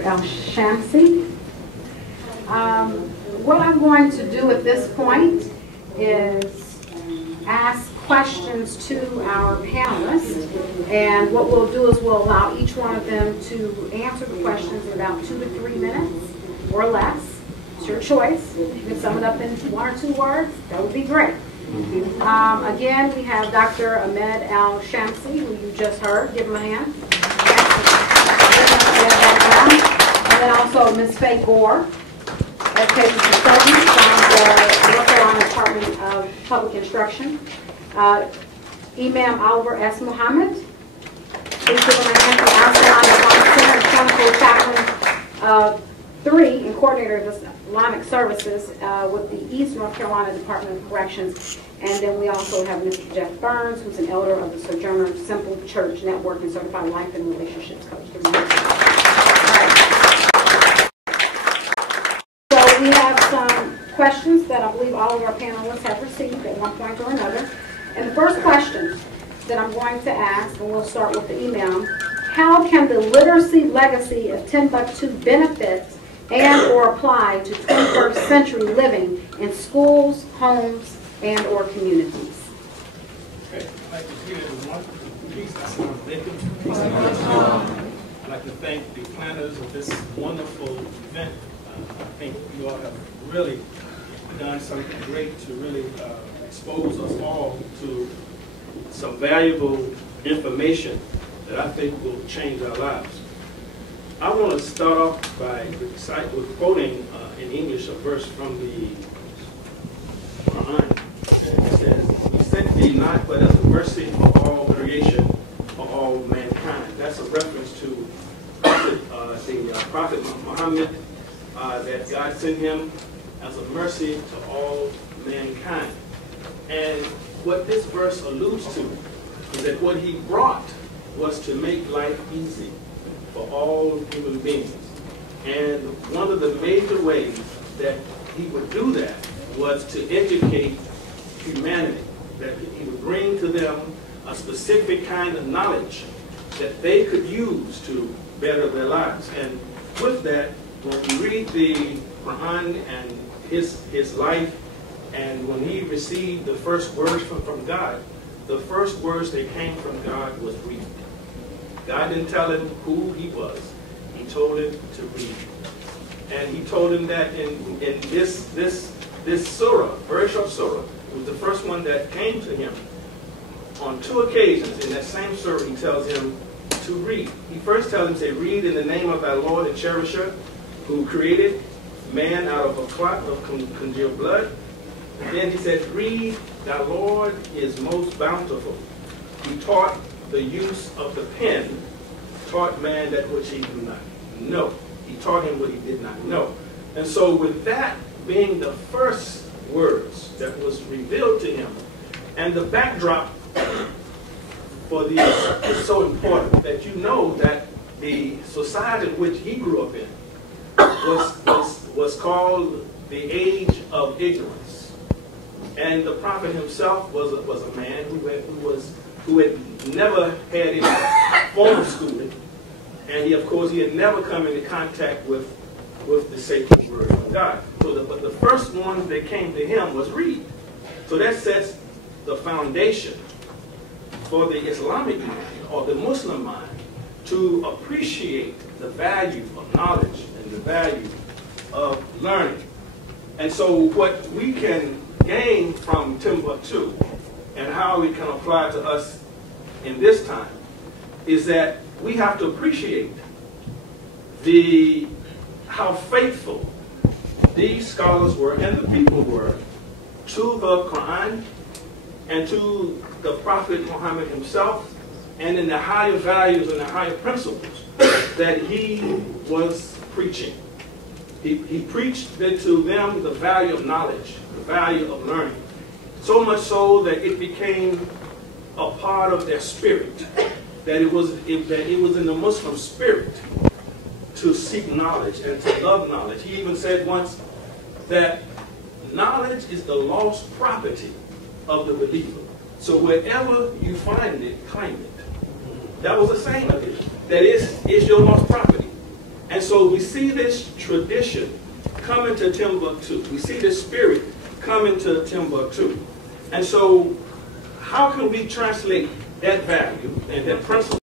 Shamsi. What I'm going to do at this point is ask questions to our panelists, and what we'll do is we'll allow each one of them to answer the questions in about 2 to 3 minutes or less. It's your choice. If you can sum it up in 1 or 2 words, that would be great. Again, we have Dr. Ahmed Al-Shamsi, who you just heard. Give him a hand. And then also Ms. Faye Gore, Education Consultant from the North Carolina Department of Public Instruction. Imam Oliver S. Muhammad. Please give him a hand from Al Islamic Clinical Chaplain 3 and Coordinator of Islamic Services with the East North Carolina Department of Corrections. And then we also have Mr. Jeff Burns, who's an elder of the Sojourner Simple Church Network and Certified Life and Relationships Coach. So we have some questions that I believe all of our panelists have received at one point or another. And the first question that I'm going to ask, and we'll start with the email, how can the literacy legacy of Timbuktu benefit and or apply to 21st century living in schools, homes, and or communities? Okay, I'd like to hear everyone. I'd like to thank the planners of this wonderful event. I think you all have really done something great to really expose us all to some valuable information that I think will change our lives. I want to start off by quoting in English a verse from the Quran. It says, "He sent thee not but as a mercy for all creation, for all mankind." That's a reference to the Prophet Muhammad, that God sent him as a mercy to all mankind. And what this verse alludes to is that what he brought was to make life easy for all human beings. And one of the major ways that he would do that was to educate humanity, that he would bring to them a specific kind of knowledge that they could use to better their lives. And with that, when we read the Quran and his life, and when he received the first words from God, the first words that came from God was read. God didn't tell him who he was. He told him to read. And he told him that in this surah, very short surah, it was the first one that came to him. On 2 occasions in that same surah, he tells him to read. He first tells him, say, read in the name of thy Lord and cherisher, who created man out of a clot of congealed blood. And then he said, read, thy Lord is most bountiful. He taught the use of the pen, taught man that which he did not know. He taught him what he did not know. And so with that being the first words that was revealed to him, and the backdrop for these is so important that you know that the society in which he grew up in was called the age of ignorance. And the prophet himself was a man who had never had any formal schooling, and of course he had never come into contact with the sacred word of God. So but the first one that came to him was read. So that sets the foundation for the Islamic mind or the Muslim mind to appreciate the value of knowledge and the value of learning. And so what we can gain from Timbuktu and how it can apply to us in this time is that we have to appreciate how faithful these scholars were and the people were to the Quran and to the Prophet Muhammad himself, and in the higher values and the higher principles that he was preaching. He preached to them the value of knowledge, the value of learning, so much so that it became a part of their spirit, that it was in the Muslim spirit to seek knowledge and to love knowledge. He even said once that knowledge is the lost property of the believer. So wherever you find it, claim it. That was a saying of his. That is your lost property. And so we see this tradition coming to Timbuktu. We see this spirit coming to Timbuktu. And so how can we translate that value and that principle